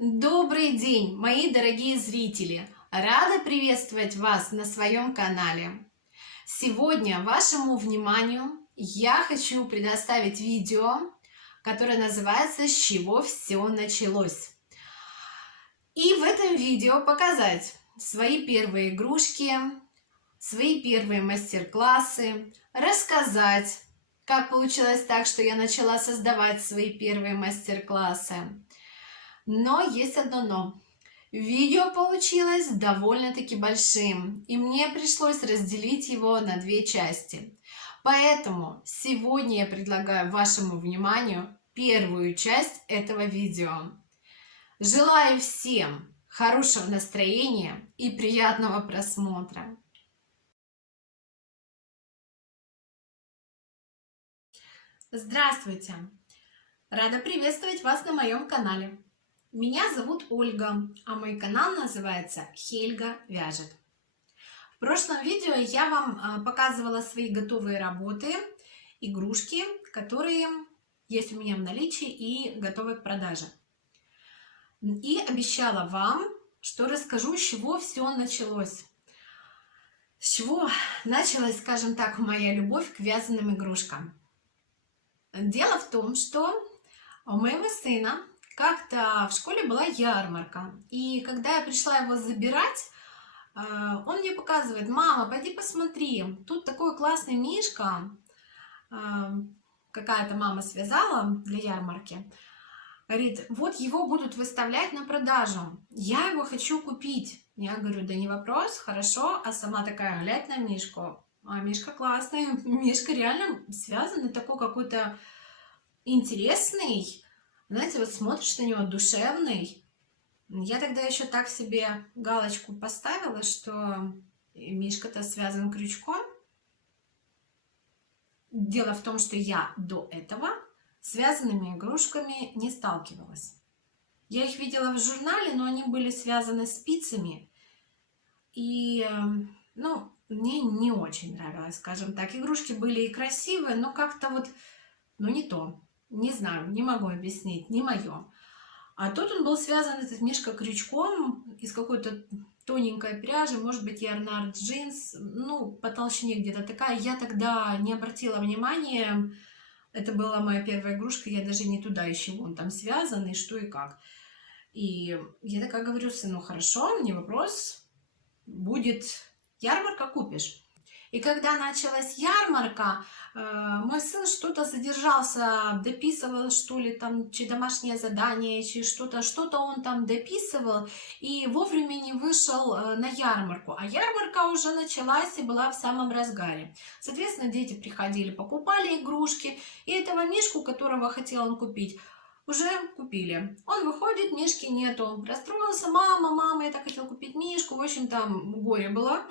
Добрый день, мои дорогие зрители! Рада приветствовать вас на своем канале. Сегодня вашему вниманию я хочу предоставить видео, которое называется «С чего все началось?». И в этом видео показать свои первые игрушки, свои первые мастер-классы, рассказать, как получилось так, что я начала создавать свои первые мастер-классы. Но есть одно но. Видео получилось довольно-таки большим, и мне пришлось разделить его на две части. Поэтому сегодня я предлагаю вашему вниманию первую часть этого видео. Желаю всем хорошего настроения и приятного просмотра. Здравствуйте! Рада приветствовать вас на моем канале. Меня зовут Ольга, а мой канал называется Хельга вяжет. В прошлом видео я вам показывала свои готовые работы, игрушки, которые есть у меня в наличии и готовы к продаже. И обещала вам, что расскажу, с чего все началось. С чего началась, скажем так, моя любовь к вязаным игрушкам. Дело в том, что у моего сына как-то в школе была ярмарка, и когда я пришла его забирать, он мне показывает: мама, пойди посмотри, тут такой классный мишка, какая-то мама связала для ярмарки. Говорит, вот его будут выставлять на продажу, я его хочу купить. Я говорю, да не вопрос, хорошо. А сама такая, глядь на мишку, а мишка классный, мишка реально связанный, такой какой-то интересный. Знаете, вот смотришь на него, душевный. Я тогда еще так себе галочку поставила, что мишка-то связан крючком. Дело в том, что я до этого с связанными игрушками не сталкивалась. Я их видела в журнале, но они были связаны спицами. И, мне не очень нравилось, скажем так. Игрушки были и красивые, но как-то вот, не то. Не знаю, не могу объяснить, не мое. А тут он был связан, этот мишка, крючком из какой-то тоненькой пряжи, может быть, ярнард джинс, по толщине где-то такая. Я тогда не обратила внимания, это была моя первая игрушка, я даже не туда ищу, он там связан, и что и как. И я такая говорю сыну, хорошо, не вопрос, будет ярмарка, купишь. И когда началась ярмарка, мой сын что-то задержался, дописывал, что ли, там, чи домашнее задание, чи что-то он там дописывал, и вовремя не вышел на ярмарку. А ярмарка уже началась и была в самом разгаре. Соответственно, дети приходили, покупали игрушки, и этого мишку, которого хотел он купить, уже купили. Он выходит, мишки нету. Расстроился, мама, я так хотел купить мишку. В общем, там горе было.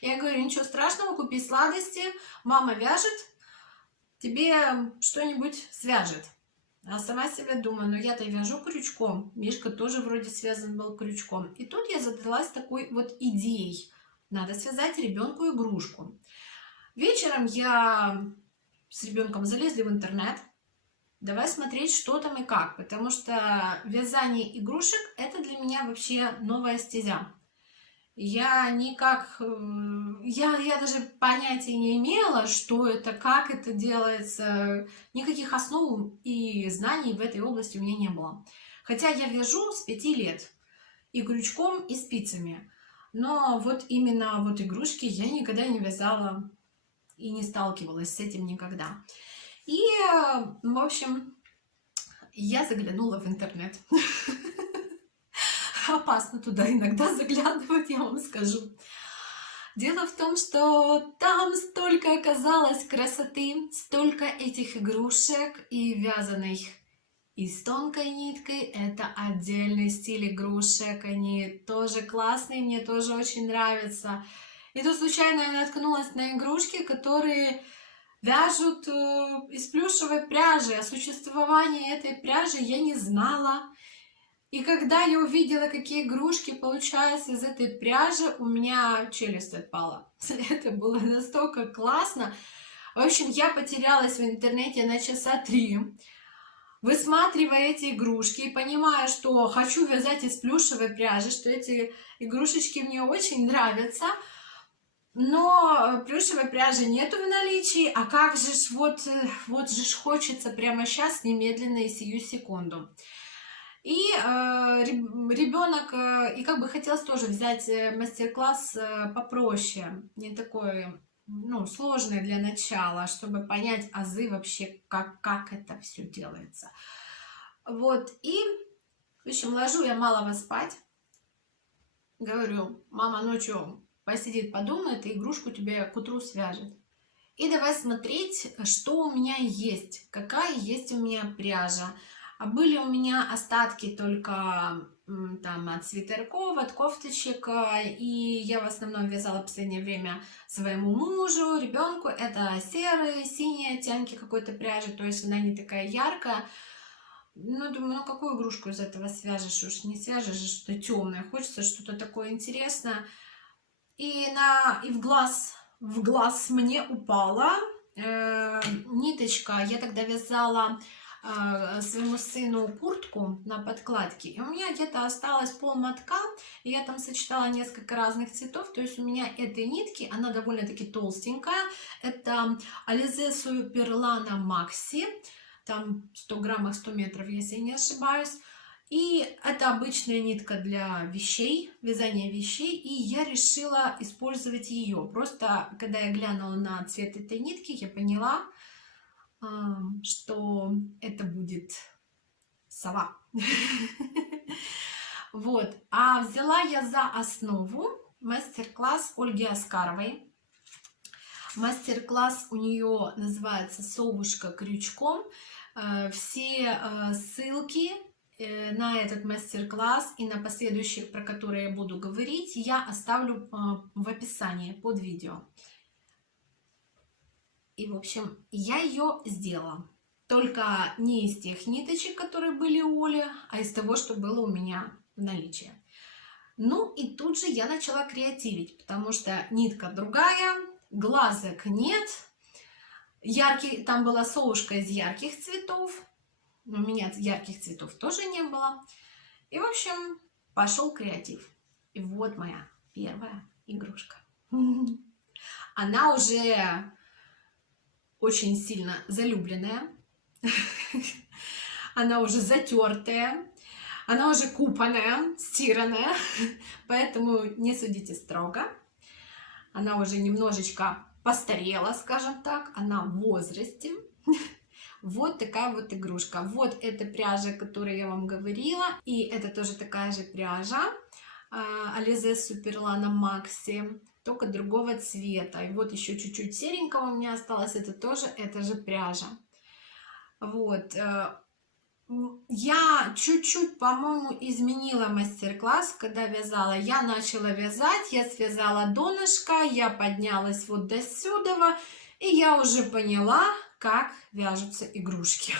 Я говорю, ничего страшного, купи сладости, мама вяжет, тебе что-нибудь свяжет. А сама себе думаю, я-то вяжу крючком, мишка тоже вроде связан был крючком. И тут я задалась такой вот идеей, надо связать ребенку игрушку. Вечером я с ребенком залезли в интернет, давай смотреть, что там и как, потому что вязание игрушек – это для меня вообще новая стезя. Я даже понятия не имела, что это, как это делается. Никаких основ и знаний в этой области у меня не было. Хотя я вяжу с 5 лет и крючком, и спицами. Но вот именно вот игрушки я никогда не вязала и не сталкивалась с этим никогда. И, в общем, я заглянула в интернет. Опасно туда иногда заглядывать, я вам скажу. Дело в том, что там столько оказалось красоты, столько этих игрушек и вязаных из тонкой ниткой. Это отдельный стиль игрушек, они тоже классные, мне тоже очень нравятся. И тут случайно я наткнулась на игрушки, которые вяжут из плюшевой пряжи. О существовании этой пряжи я не знала. И когда я увидела, какие игрушки получаются из этой пряжи, у меня челюсть отпала. Это было настолько классно. В общем, я потерялась в интернете на часа 3. высматривая эти игрушки, понимая, что хочу вязать из плюшевой пряжи, что эти игрушечки мне очень нравятся, но плюшевой пряжи нету в наличии, а как же ж вот же ж хочется прямо сейчас, немедленно и сию секунду. И ребенок, и как бы хотелось тоже взять мастер-класс попроще, не такой, ну, сложный для начала, чтобы понять азы вообще, как это все делается. Вот, и, в общем, ложу я малого спать, говорю, мама ночью посидит, подумает, и игрушку тебе к утру свяжет. И давай смотреть, что у меня есть, какая есть у меня пряжа. А были у меня остатки только там от свитерков, от кофточек, и я в основном вязала в последнее время своему мужу, ребенку. Это серые, синие оттенки какой-то пряжи, то есть она не такая яркая. Ну, думаю, ну какую игрушку из этого свяжешь? Уж не свяжешь же что-то темное, хочется что-то такое интересное. И в глаз мне упала ниточка. Я тогда вязала своему сыну куртку на подкладке, и у меня где-то осталось полмотка, и я там сочетала несколько разных цветов, то есть у меня этой нитки, она довольно-таки толстенькая, это Alize Superlana Maxi, там 100 граммов 100 метров, если не ошибаюсь. И это обычная нитка для вещей, вязания вещей, и я решила использовать ее. Просто когда я глянула на цвет этой нитки, я поняла, что это будет сова. Вот. А взяла я за основу мастер-класс Ольги Оскаровой. Мастер-класс у нее называется «Совушка крючком». Все ссылки на этот мастер-класс и на последующие, про которые я буду говорить, я оставлю в описании под видео. И, в общем, я ее сделала. Только не из тех ниточек, которые были у Оли, а из того, что было у меня в наличии. Ну и тут же я начала креативить, потому что нитка другая, глазок нет. Яркий, там была совушка из ярких цветов. У меня ярких цветов тоже не было. И, в общем, пошел креатив. И вот моя первая игрушка. Она уже очень сильно залюбленная. Она уже затертая. Она уже купаная, стиранная. Поэтому не судите строго. Она уже немножечко постарела, скажем так. Она в возрасте. Вот такая вот игрушка. Вот эта пряжа, о которой я вам говорила. И это тоже такая же пряжа. Alize Superlana Maxi. Только другого цвета. И вот еще чуть-чуть серенького у меня осталось. Это тоже эта же пряжа. Вот. Я чуть-чуть, по-моему, изменила мастер-класс, когда вязала. Я начала вязать, я связала донышко, я поднялась вот до сюда. И я уже поняла, как вяжутся игрушки.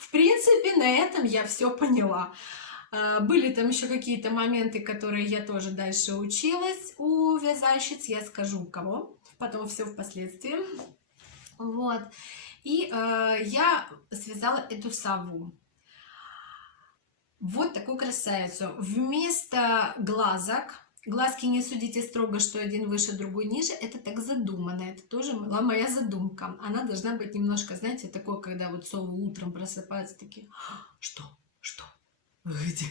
В принципе, на этом я все поняла. Были там еще какие-то моменты, которые я тоже дальше училась у вязальщиц. Я скажу, у кого. Потом все впоследствии. Вот. И я связала эту сову. Вот такую красавицу. Вместо глазок, глазки не судите строго, что один выше, другой ниже, это так задумано. Это тоже была моя задумка. Она должна быть немножко, знаете, такой, когда вот совы утром просыпаются, такие, что, где?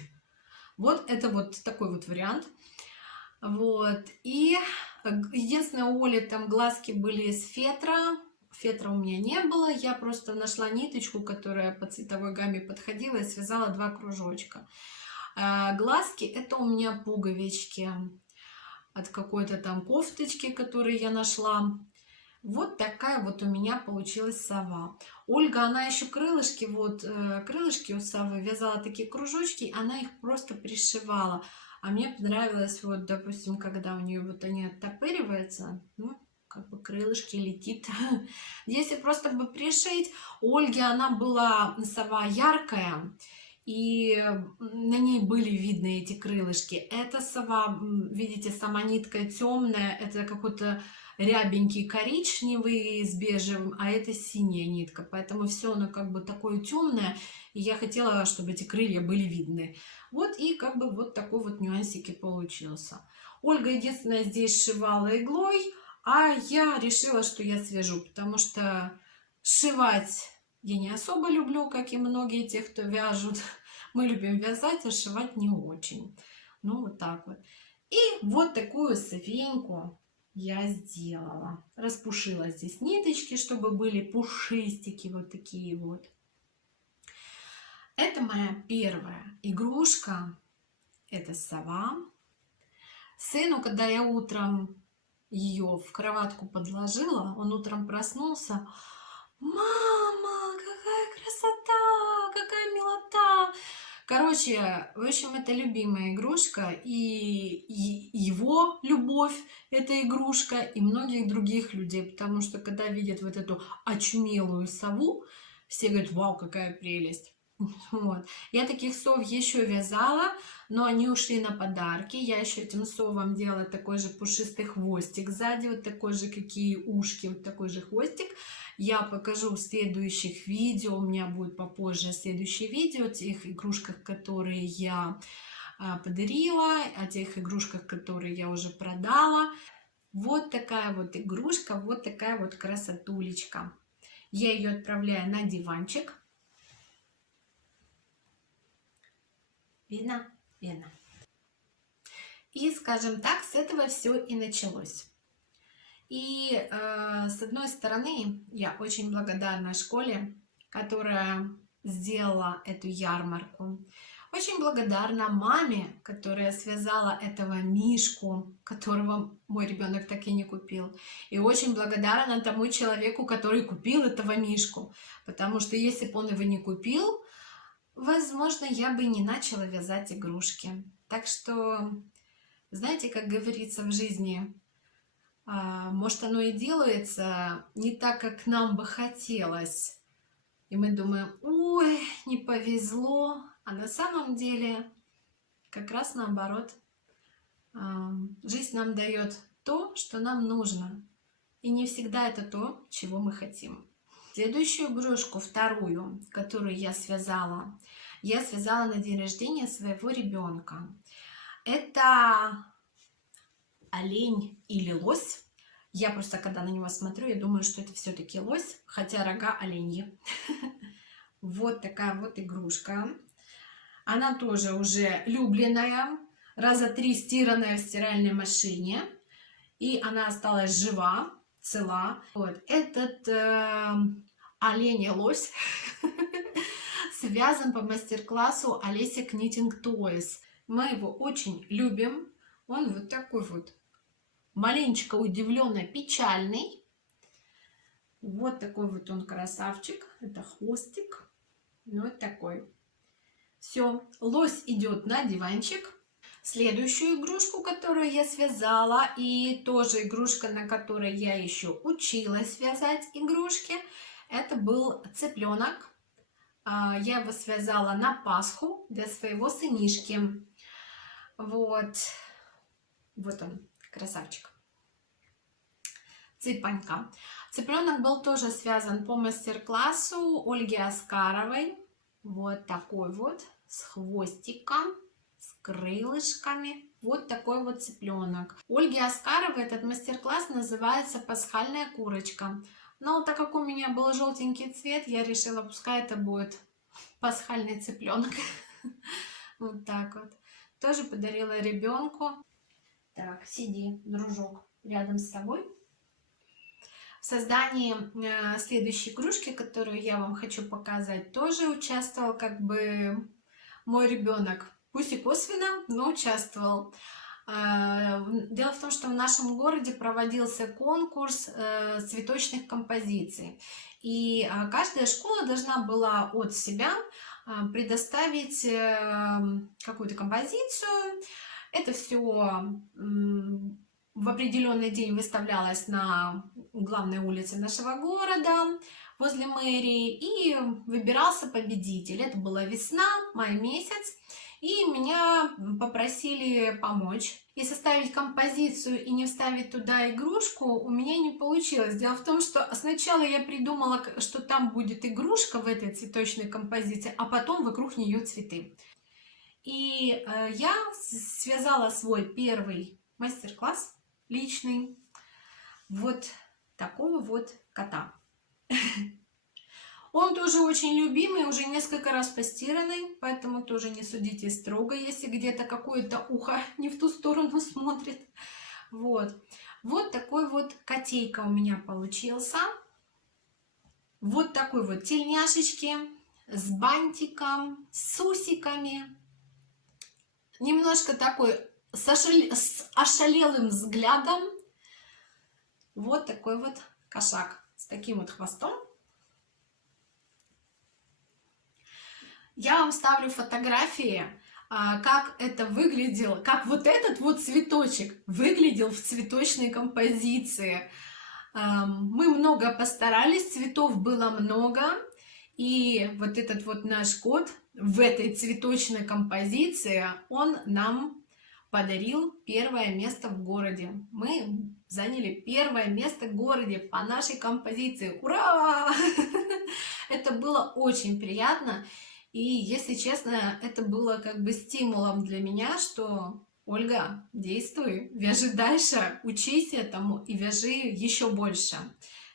Вот это вот такой вот вариант. Вот. И единственное, у Оли там глазки были из фетра. Фетра у меня не было, я просто нашла ниточку, которая по цветовой гамме подходила, и связала 2 кружочка. Глазки — это у меня пуговички от какой-то там кофточки, которую я нашла. Вот такая вот у меня получилась сова. Ольга, она еще крылышки, вот крылышки у совы вязала такие кружочки, она их просто пришивала. А мне понравилось, вот, допустим, когда у нее вот они оттопыриваются, ну, как бы крылышки летит. Если просто бы пришить, у Ольги она была сова яркая, и на ней были видны эти крылышки. Эта сова, видите, сама нитка темная, это какой-то рябенький коричневый с бежевым, а это синяя нитка. Поэтому все оно как бы такое темное, и я хотела, чтобы эти крылья были видны. Вот и как бы вот такой вот нюансики получился. Ольга единственное здесь сшивала иглой, а я решила, что я свяжу, потому что сшивать я не особо люблю, как и многие те, кто вяжут. Мы любим вязать, а сшивать не очень. Ну, вот так вот. И вот такую свинку я сделала. Распушила здесь ниточки, чтобы были пушистики вот такие вот. Это моя первая игрушка. Это сова. Сыну, когда я утром ее в кроватку подложила, он утром проснулся. Мама, какая красота, какая милота. Короче, в общем, это любимая игрушка, и его любовь эта игрушка, и многих других людей, потому что когда видят вот эту очумелую сову, все говорят: вау, какая прелесть. Вот. Я таких сов еще вязала, но они ушли на подарки. Я еще этим совам делала такой же пушистый хвостик сзади, вот такой же, какие ушки, вот такой же хвостик. Я покажу в следующих видео, у меня будет попозже следующее видео о тех игрушках, которые я подарила, о тех игрушках, которые я уже продала. Вот такая вот игрушка, вот такая вот красотулечка. Я ее отправляю на диванчик. Видно? Видно. И, скажем так, с этого все и началось. И с одной стороны, я очень благодарна школе, которая сделала эту ярмарку. Очень благодарна маме, которая связала этого мишку, которого мой ребенок так и не купил. И очень благодарна тому человеку, который купил этого мишку. Потому что если бы он его не купил, возможно, я бы не начала вязать игрушки. Так что, знаете, как говорится в жизни, может, оно и делается не так, как нам бы хотелось. И мы думаем: ой, не повезло. А на самом деле как раз наоборот. Жизнь нам дает то, что нам нужно. И не всегда это то, чего мы хотим. Следующую игрушку, вторую, которую я связала на день рождения своего ребенка. Это олень или лось. Я просто, когда на него смотрю, я думаю, что это все-таки лось, хотя рога оленьи. Вот такая вот игрушка. Она тоже уже любленная, раза 3 стиранная в стиральной машине. И она осталась жива, цела. Вот. Этот олень и лось связан по мастер-классу Олеся Knitting Toys. Мы его очень любим. Он вот такой вот, маленечко удивленно печальный. Вот такой вот он красавчик. Это хвостик. Вот такой. Все, лось идет на диванчик. Следующую игрушку, которую я связала, и тоже игрушка, на которой я еще училась вязать игрушки, это был цыпленок. Я его связала на Пасху для своего сынишки. Вот. Вот он, красавчик. Цыпанька. Цыпленок был тоже связан по мастер-классу Ольги Оскаровой. Вот такой вот, с хвостиком, с крылышками. Вот такой вот цыпленок. Ольги Оскаровой этот мастер-класс называется «Пасхальная курочка». Но так как у меня был желтенький цвет, я решила, пускай это будет пасхальный цыпленок. Вот так вот. Тоже подарила ребенку. Так, сиди, дружок, рядом с тобой. В создании следующей игрушки, которую я вам хочу показать, тоже участвовал как бы мой ребенок. Пусть и косвенно, но участвовал. Дело в том, что в нашем городе проводился конкурс цветочных композиций. И каждая школа должна была от себя предоставить какую-то композицию. Это все в определенный день выставлялось на главной улице нашего города, возле мэрии, и выбирался победитель. Это была весна, май месяц. И меня попросили помочь. И составить композицию и не вставить туда игрушку у меня не получилось. Дело в том, что сначала я придумала, что там будет игрушка в этой цветочной композиции, а потом вокруг нее цветы. И я связала свой первый мастер-класс личный вот такого вот кота. Он тоже очень любимый, уже несколько раз постиранный, поэтому тоже не судите строго, если где-то какое-то ухо не в ту сторону смотрит. Вот. Вот такой вот котейка у меня получился. Вот такой вот тельняшечки с бантиком, с усиками. Немножко такой с ошалелым взглядом. Вот такой вот кошак с таким вот хвостом. Я вам ставлю фотографии, как это выглядело, как вот этот вот цветочек выглядел в цветочной композиции. Мы много постарались, цветов было много, и вот этот вот наш кот в этой цветочной композиции, он нам подарил первое место в городе. Мы заняли первое место в городе по нашей композиции. Ура! Это было очень приятно. И, если честно, это было как бы стимулом для меня, что Ольга, действуй, вяжи дальше, учись этому и вяжи еще больше,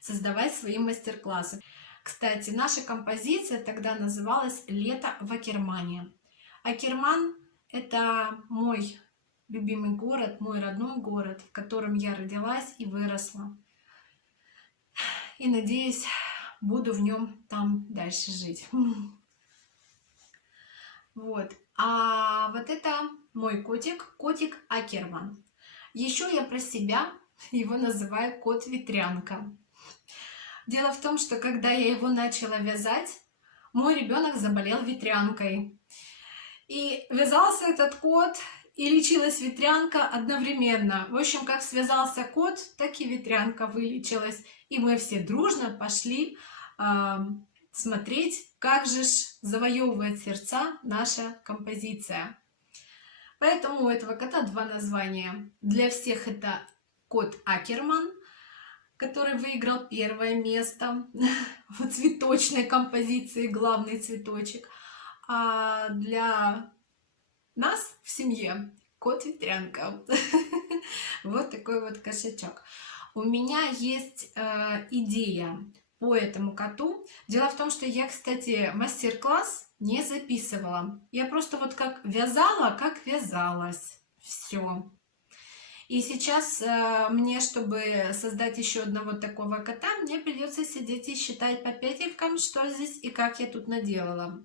создавай свои мастер-классы. Кстати, наша композиция тогда называлась «Лето в Акермане». Акерман – это мой любимый город, мой родной город, в котором я родилась и выросла. И, надеюсь, буду в нем там дальше жить. Вот. А вот это мой котик, котик Акерман. Еще я про себя его называю кот-ветрянка. Дело в том, что когда я его начала вязать, мой ребенок заболел ветрянкой. И вязался этот кот, и лечилась ветрянка одновременно. В общем, как связался кот, так и ветрянка вылечилась. И мы все дружно пошли смотреть, как же завоевывает сердца наша композиция. Поэтому у этого кота два названия. Для всех это кот Акерман, который выиграл первое место в цветочной композиции, главный цветочек. А для нас в семье кот-ветрянка. Вот такой вот кошачок. У меня есть идея по этому коту. Дело в том, что я, кстати, мастер-класс не записывала. Я просто вот как вязала, как вязалась. Все. И сейчас мне, чтобы создать еще одного такого кота, мне придется сидеть и считать по петелькам, что здесь и как я тут наделала.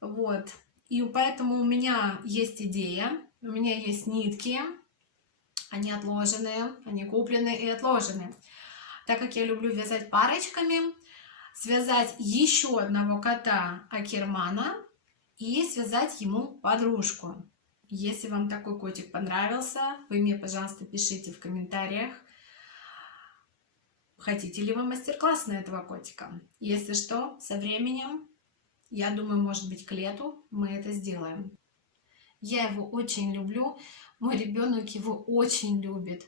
Вот. И поэтому у меня есть идея, у меня есть нитки, они отложенные, они куплены и отложены. Так как я люблю вязать парочками, связать еще одного кота Акермана и связать ему подружку. Если вам такой котик понравился, вы мне, пожалуйста, пишите в комментариях, хотите ли вы мастер-класс на этого котика. Если что, со временем, я думаю, может быть, к лету мы это сделаем. Я его очень люблю, мой ребенок его очень любит.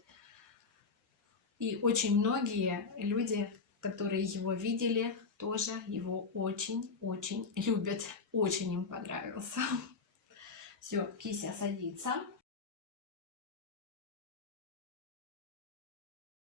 И очень многие люди, которые его видели, тоже его очень-очень любят. Очень им понравился. Все, кися садится.